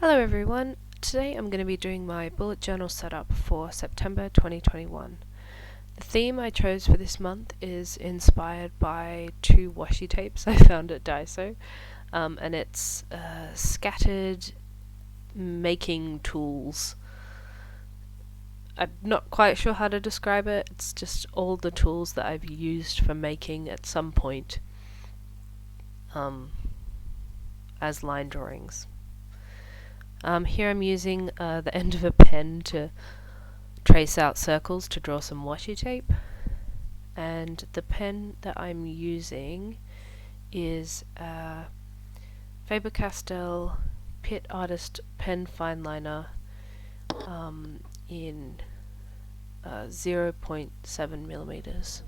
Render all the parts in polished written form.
Hello everyone, today I'm going to be doing my bullet journal setup for September 2021. The theme I chose for this month is inspired by two washi tapes I found at Daiso, and it's scattered making tools. I'm not quite sure how to describe it, it's just all the tools that I've used for making at some point as line drawings. Here I'm using the end of a pen to trace out circles to draw some washi tape, and the pen that I'm using is Faber-Castell Pitt Artist Pen Fineliner in 0.7 millimeters.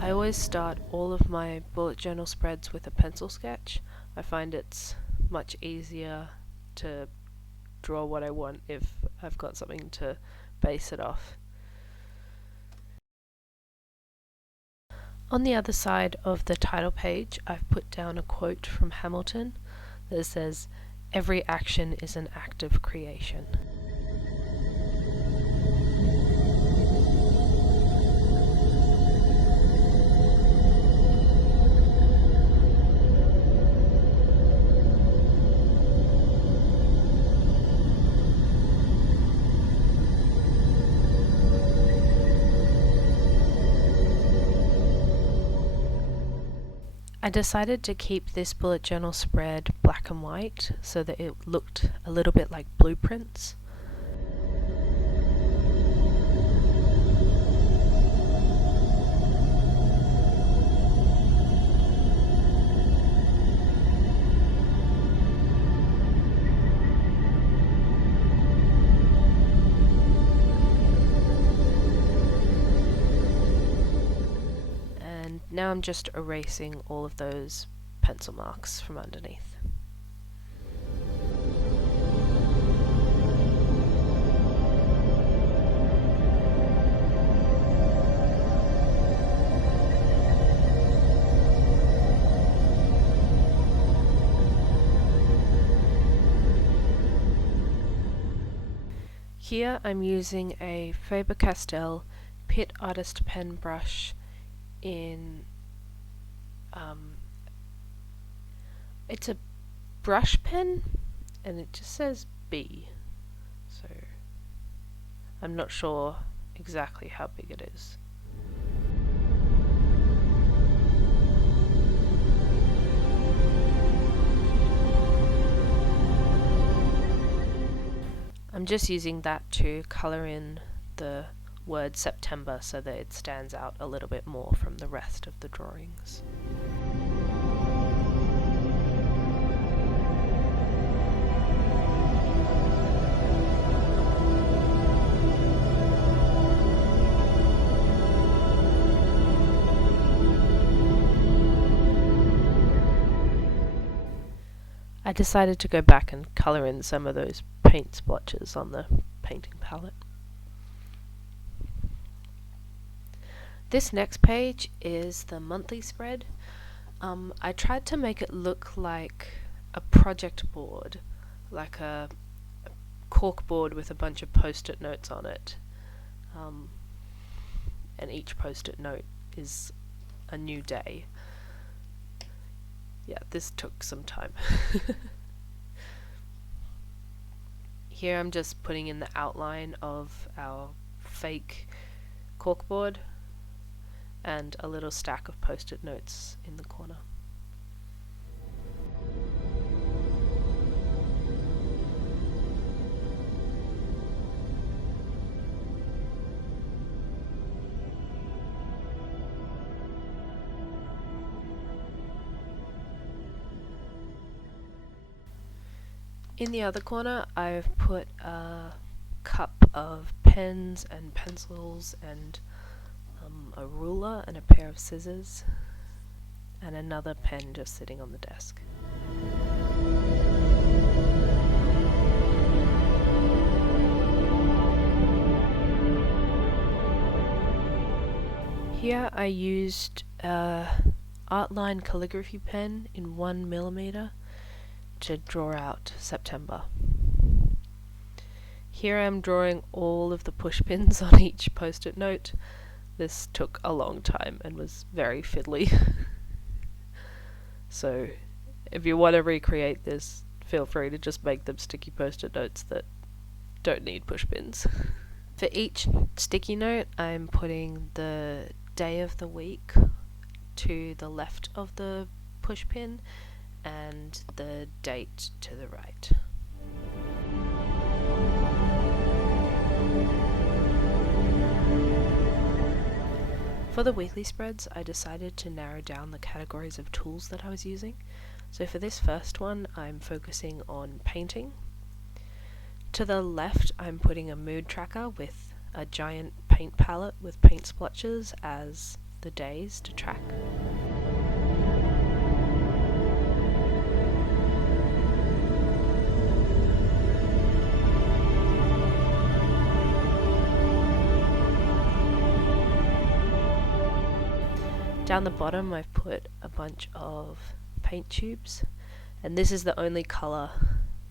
I always start all of my bullet journal spreads with a pencil sketch. I find it's much easier to draw what I want if I've got something to base it off. On the other side of the title page, I've put down a quote from Hamilton that says, "Every action is an act of creation." I decided to keep this bullet journal spread black and white so that it looked a little bit like blueprints. Now I'm just erasing all of those pencil marks from underneath. Here I'm using a Faber-Castell Pitt Artist Pen brush in it's a brush pen and it just says B, so I'm not sure exactly how big it is. I'm just using that to colour in the word September so that it stands out a little bit more from the rest of the drawings. I decided to go back and colour in some of those paint splotches on the painting palette. This next page is the monthly spread. I tried to make it look like a project board, like a cork board with a bunch of post-it notes on it. And each post-it note is a new day. Yeah, this took some time. Here I'm just putting in the outline of our fake corkboard and a little stack of post-it notes in the corner. In the other corner, I've put a cup of pens and pencils and a ruler and a pair of scissors and another pen just sitting on the desk. Here I used a Artline Calligraphy Pen in 1mm to draw out September. Here I'm drawing all of the push pins on each post-it note. This took a long time and was very fiddly. So if you want to recreate this, feel free to just make them sticky post-it notes that don't need push pins. For each sticky note, I'm putting the day of the week to the left of the push pin and the date to the right. For the weekly spreads, I decided to narrow down the categories of tools that I was using. So for this first one, I'm focusing on painting. To the left, I'm putting a mood tracker with a giant paint palette with paint splotches as the days to track. Down the bottom I've put a bunch of paint tubes, and this is the only colour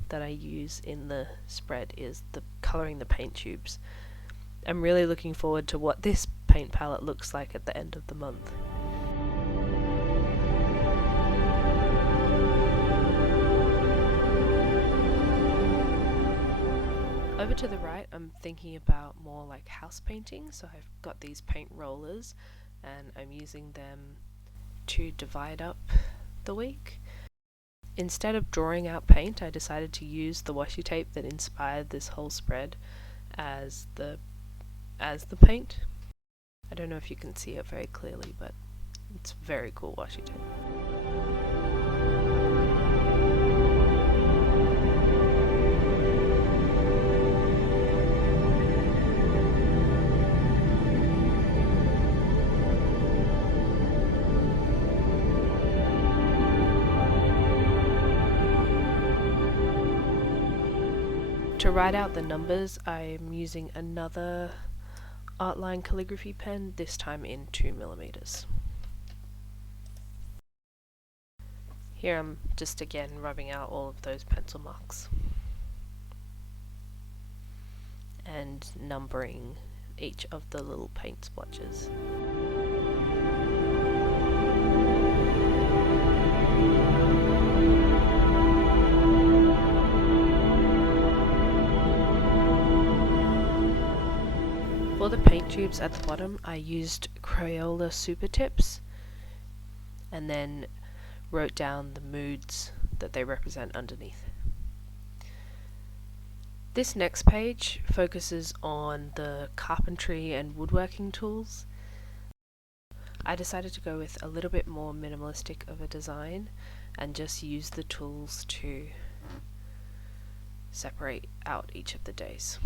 that I use in the spread, is the colouring the paint tubes. I'm really looking forward to what this paint palette looks like at the end of the month. Over to the right, I'm thinking about more like house painting, so I've got these paint rollers and I'm using them to divide up the week. Instead of drawing out paint, I decided to use the washi tape that inspired this whole spread as the paint. I don't know if you can see it very clearly, but it's very cool washi tape. To write out the numbers, I'm using another Artline Calligraphy Pen, this time in 2mm. Here I'm just again rubbing out all of those pencil marks and numbering each of the little paint splotches. For the paint tubes at the bottom, I used Crayola Super Tips and then wrote down the moods that they represent underneath. This next page focuses on the carpentry and woodworking tools. I decided to go with a little bit more minimalistic of a design and just use the tools to separate out each of the days.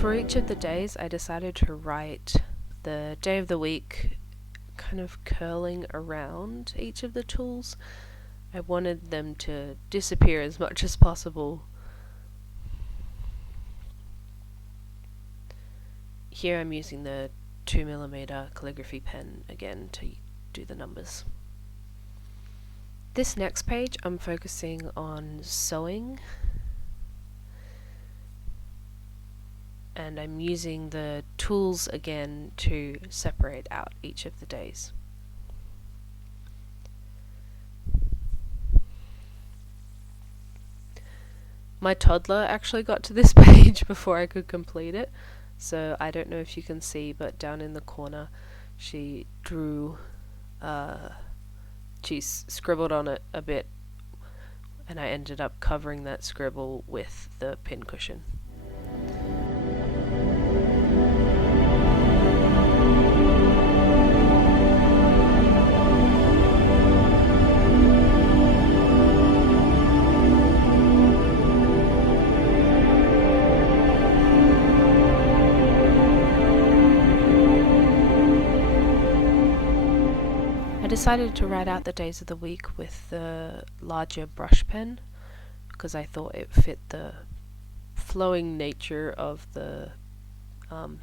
For each of the days, I decided to write the day of the week kind of curling around each of the tools. I wanted them to disappear as much as possible. Here I'm using the 2mm calligraphy pen again to do the numbers. This next page I'm focusing on sewing, and I'm using the tools again to separate out each of the days. My toddler actually got to this page before I could complete it, so I don't know if you can see, but down in the corner she drew, she scribbled on it a bit, and I ended up covering that scribble with the pincushion. I decided to write out the days of the week with the larger brush pen because I thought it fit the flowing nature of the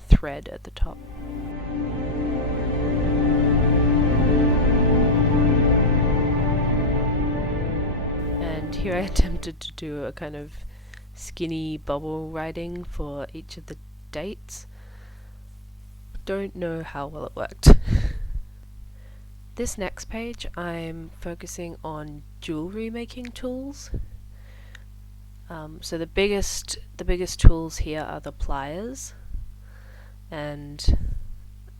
thread at the top. And here I attempted to do a kind of skinny bubble writing for each of the dates. Don't know how well it worked. This next page I'm focusing on jewelry making tools. So the biggest tools here are the pliers and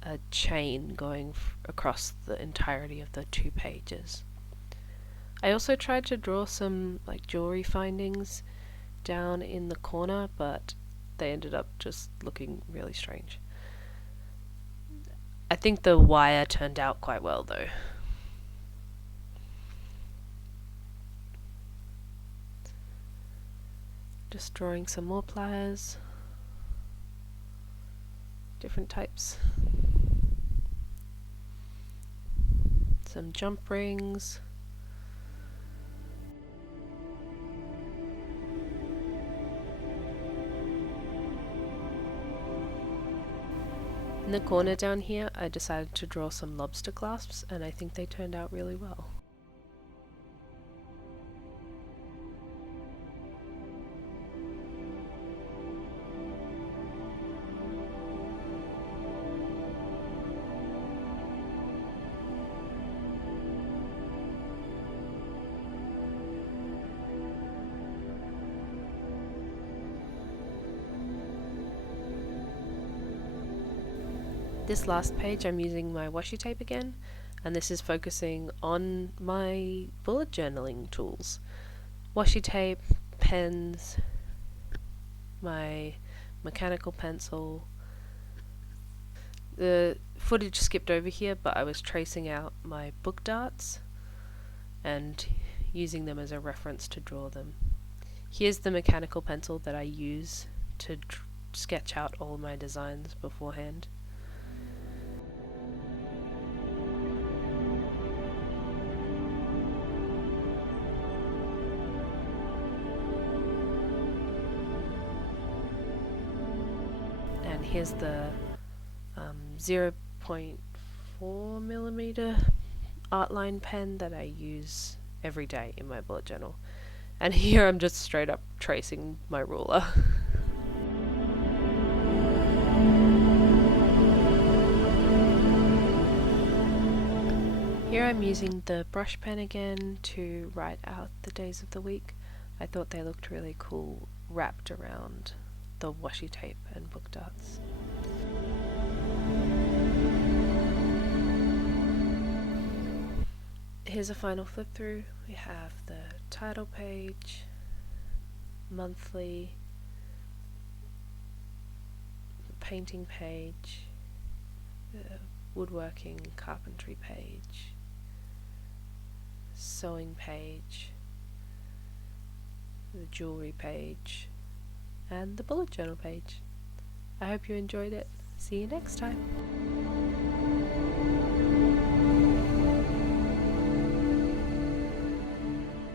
a chain going across the entirety of the 2 pages. I also tried to draw some like jewelry findings down in the corner, but they ended up just looking really strange. I think the wire turned out quite well though. Just drawing some more pliers, different types, some jump rings, in the corner down here I decided to draw some lobster clasps, and I think they turned out really well. This last page I'm using my washi tape again, and this is focusing on my bullet journaling tools. Washi tape, pens, my mechanical pencil. The footage skipped over here, but I was tracing out my book darts and using them as a reference to draw them. Here's the mechanical pencil that I use to sketch out all my designs beforehand. And here's the 0.4mm Artline pen that I use every day in my bullet journal. And here I'm just straight up tracing my ruler. Here I'm using the brush pen again to write out the days of the week. I thought they looked really cool wrapped around the washi tape and book darts. Here's a final flip through. We have the title page, monthly, the painting page, the woodworking carpentry page, sewing page, the jewelry page, and the bullet journal page. I hope you enjoyed it. See you next time.